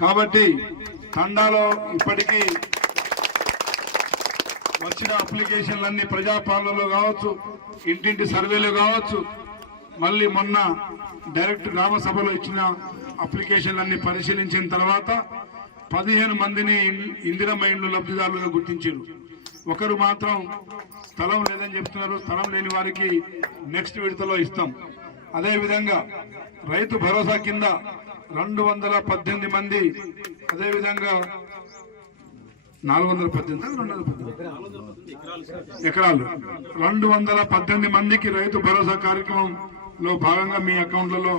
కాబట్టి తండాలో ఇప్పటికీ వచ్చిన అప్లికేషన్లన్నీ ప్రజాపాలనలో కావచ్చు ఇంటింటి సర్వేలు కావచ్చు మళ్ళీ మొన్న డైరెక్ట్ గ్రామ సభలో ఇచ్చిన అప్లికేషన్లన్నీ పరిశీలించిన తర్వాత పదిహేను మందిని ఇందిరమ్మ ఇండ్లు లబ్ధిదారులుగా గుర్తించారు. ఒకరు మాత్రం స్థలం లేదని చెప్తున్నారు స్థలం లేని వారికి నెక్స్ట్ విడతలో ఇస్తాం. అదేవిధంగా రైతు భరోసా కింద రెండు వందల పద్దెనిమిది మంది. అదేవిధంగా నాలుగు వందల పద్దెనిమిది రెండు వందల పద్దెనిమిది. ఎకరాలు. రెండు వందల పద్దెనిమిది మందికి రైతు భరోసా కార్యక్రమంలో భాగంగా మీ అకౌంట్లలో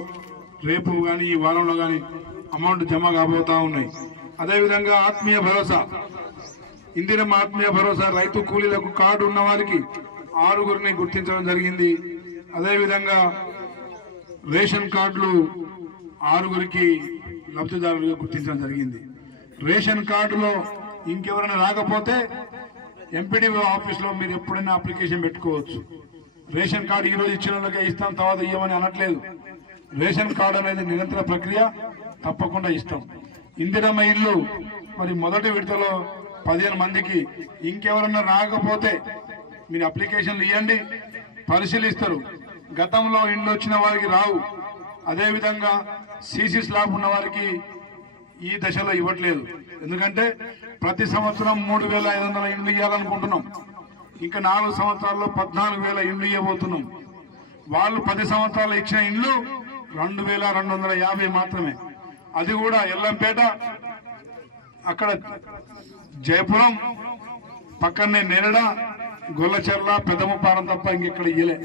రేపు కానీ ఈ వారంలో కానీ అమౌంట్ జమ కాబోతా ఉన్నాయి. అదేవిధంగా ఆత్మీయ భరోసా. ఇందిరమ్మ ఆత్మీయ భరోసా. రైతు కూలీలకు కార్డు ఉన్న వారికి ఆరుగురిని గుర్తించడం జరిగింది. అదేవిధంగా రేషన్ కార్డులు ఆరుగురికి లబ్ధిదారులుగా గుర్తించడం జరిగింది. రేషన్ కార్డులో ఇంకెవరైనా రాకపోతే ఎంపీడీఓ ఆఫీస్లో మీరు ఎప్పుడైనా అప్లికేషన్ పెట్టుకోవచ్చు. రేషన్ కార్డు ఈ రోజు ఇచ్చిన వాళ్ళకే ఇస్తాం తర్వాత ఇవ్వమని అనట్లేదు. రేషన్ కార్డు అనేది నిరంతర ప్రక్రియ తప్పకుండా ఇస్తాం. ఇందిరమ్మ ఇల్లు మరి మొదటి విడతలో పదిహేను మందికి ఇంకెవరన్నా రాకపోతే మీరు అప్లికేషన్లు ఇవ్వండి పరిశీలిస్తారు. గతంలో ఇండ్లు వచ్చిన వారికి రావు. అదేవిధంగా సీసీ స్లాబ్ ఉన్న వారికి ఈ దశలో ఇవ్వట్లేదు. ఎందుకంటే ప్రతి సంవత్సరం మూడు వేల ఐదు వందల ఇండ్లు ఇవ్వాలనుకుంటున్నాం. ఇంకా నాలుగు సంవత్సరాల్లో పద్నాలుగు వేల ఇండ్లు ఇవ్వబోతున్నాం. వాళ్ళు పది సంవత్సరాలు ఇచ్చిన ఇండ్లు రెండు వేల రెండు వందల యాభై మాత్రమే. అది కూడా ఎల్లంపేట అక్కడ జయపురం పక్కనే నెరడ గొల్లచెర్ల పెదముపారం తప్ప ఇంకెక్కడ ఇయ్యలే.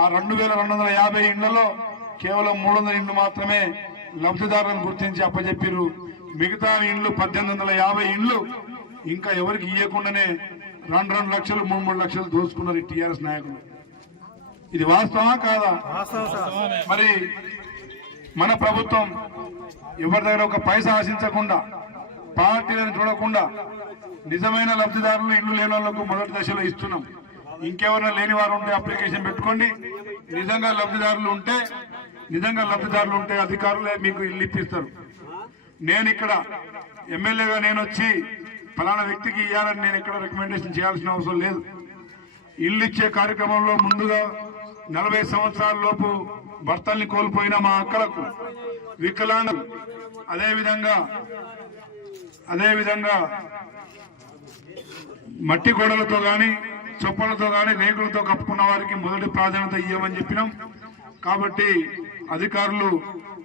ఆ రెండు వేల రెండు వందల యాభై ఇండ్లలో కేవలం మూడు వందల ఇండ్లు మాత్రమే లబ్ధిదారులను గుర్తించి అప్పచెప్పిరు మిగతా ఇండ్లు పద్దెనిమిది వందల యాభై ఇండ్లు ఇంకా ఎవరికి ఇవ్వకుండానే రెండు రెండు లక్షలు మూడు మూడు లక్షలు దోచుకున్నారు ఈ టీఆర్ఎస్ నాయకులు. ఇది వాస్తవా కాదా మరి మన ప్రభుత్వం ఎవరి దగ్గర ఒక పైసా ఆశించకుండా పార్టీలను చూడకుండా నిజమైన లబ్ధిదారులు ఇల్లు లేని వాళ్ళకు మొదటి దశలో ఇస్తున్నాం. ఇంకెవరైనా లేని వారు ఉంటే అప్లికేషన్ పెట్టుకోండి. నిజంగా లబ్ధిదారులు ఉంటే నిజంగా లబ్ధిదారులు ఉంటే అధికారులే మీకు ఇల్లు ఇప్పిస్తారు. నేను ఇక్కడ ఎమ్మెల్యేగా నేను వచ్చి ఫలానా వ్యక్తికి ఇవ్వాలని నేను ఇక్కడ రికమెండేషన్ చేయాల్సిన అవసరం లేదు. ఇల్లు ఇచ్చే కార్యక్రమంలో ముందుగా నలభై సంవత్సరాల లోపు భర్తల్ని కోల్పోయిన మా అక్కలకు వికలాంగులు అదేవిధంగా అదేవిధంగా మట్టి గోడలతో కానీ చొప్పలతో కానీ రేకులతో కప్పుకున్న వారికి మొదటి ప్రాధాన్యత ఇవ్వమని చెప్పినాం. కాబట్టి అధికారులు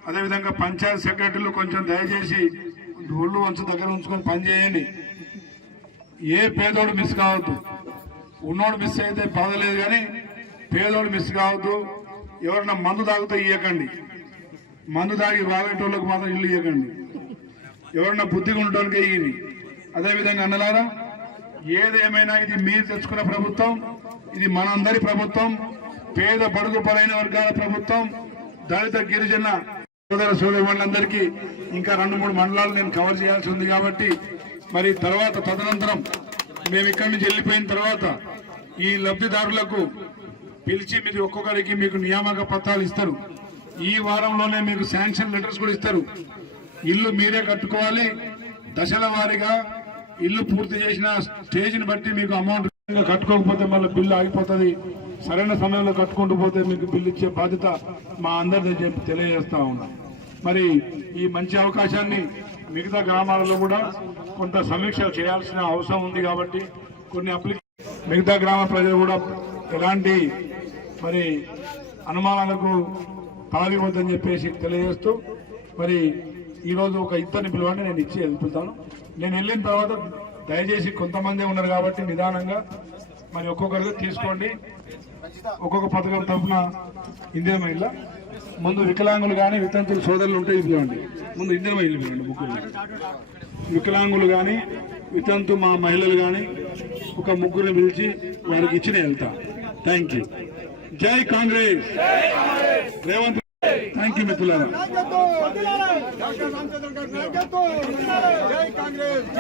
అదేవిధంగా పంచాయత్ సెక్రటరీలు కొంచెం దయచేసి ఒళ్ళు వంచు దగ్గర ఉంచుకొని పనిచేయండి ఏ పేదోడు మిస్ కావద్దు. ఉన్నోడు మిస్ అయితే బాధలేదు కానీ పేదోడు మిస్ కావద్దు. ఎవరన్నా మందు తాగితే ఇవ్వకండి మందు తాగి వాగేటోళ్ళకి మాత్రం ఇల్లు ఇవ్వకండి ఎవరన్నా బుద్ధిగా ఉండటానికే ఇది అదేవిధంగా అన్నలారా ఏదేమైనా ఇది మీరు తెచ్చుకున్న ప్రభుత్వం ఇది మనందరి ప్రభుత్వం పేద బడుగు పలైన వర్గాల ప్రభుత్వం దళిత గిరిజన సోదర సోదరులందరికీ ఇంకా రెండు మూడు మండలాలు నేను కవర్ చేయాల్సి ఉంది కాబట్టి మరి తర్వాత తదనంతరం మేము ఇక్కడి నుంచి వెళ్ళిపోయిన తర్వాత ఈ లబ్ధిదారులకు పిలిచి మీరు ఒక్కొక్కరికి మీకు నియామక పత్రాలు ఇస్తారు. ఈ వారంలోనే మీకు శాంక్షన్ లెటర్స్ కూడా ఇస్తారు. ఇల్లు మీరే కట్టుకోవాలి. దశల వారీగా ఇల్లు పూర్తి చేసిన స్టేజ్ని బట్టి మీకు అమౌంట్ కట్టుకోకపోతే మళ్ళీ బిల్లు ఆగిపోతుంది. సరైన సమయంలో కట్టుకుంటూ పోతే మీకు బిల్లు ఇచ్చే బాధ్యత మా అందరిని చెప్పి తెలియజేస్తా ఉన్నా. మరి ఈ మంచి అవకాశాన్ని మిగతా గ్రామాలలో కూడా కొంత సమీక్ష చేయాల్సిన అవసరం ఉంది కాబట్టి కొన్ని అప్లికే మిగతా గ్రామ ప్రజలు కూడా ఎలాంటి మరి అనుమానాలకు తలవివద్దని చెప్పేసి తెలియజేస్తూ మరి ఈరోజు ఒక ఇద్దరిని పిలవండి నేను ఇచ్చి వెళ్తున్నాను నేను వెళ్ళిన తర్వాత దయచేసి కొంతమంది ఉన్నారు కాబట్టి నిదానంగా మరి ఒక్కొక్కరిగా తీసుకోండి. ఒక్కొక్క పథకం తరఫున ఇందిరా మహిళ. ముందు వికలాంగులు కానీ వితంతులు సోదరులు ఉంటే ఇది పిలవండి ముందు ఇందిరా మహిళ పిలవండి ముగ్గురు వికలాంగులు కానీ వితంతు మా మహిళలు కానీ ఒక ముగ్గురిని పిలిచి వారికి ఇచ్చిన వెళ్తా. థ్యాంక్ యూ జై కాంగ్రెస్. రేవంత్ థ్యాంక్ యూ మిత్రులారా.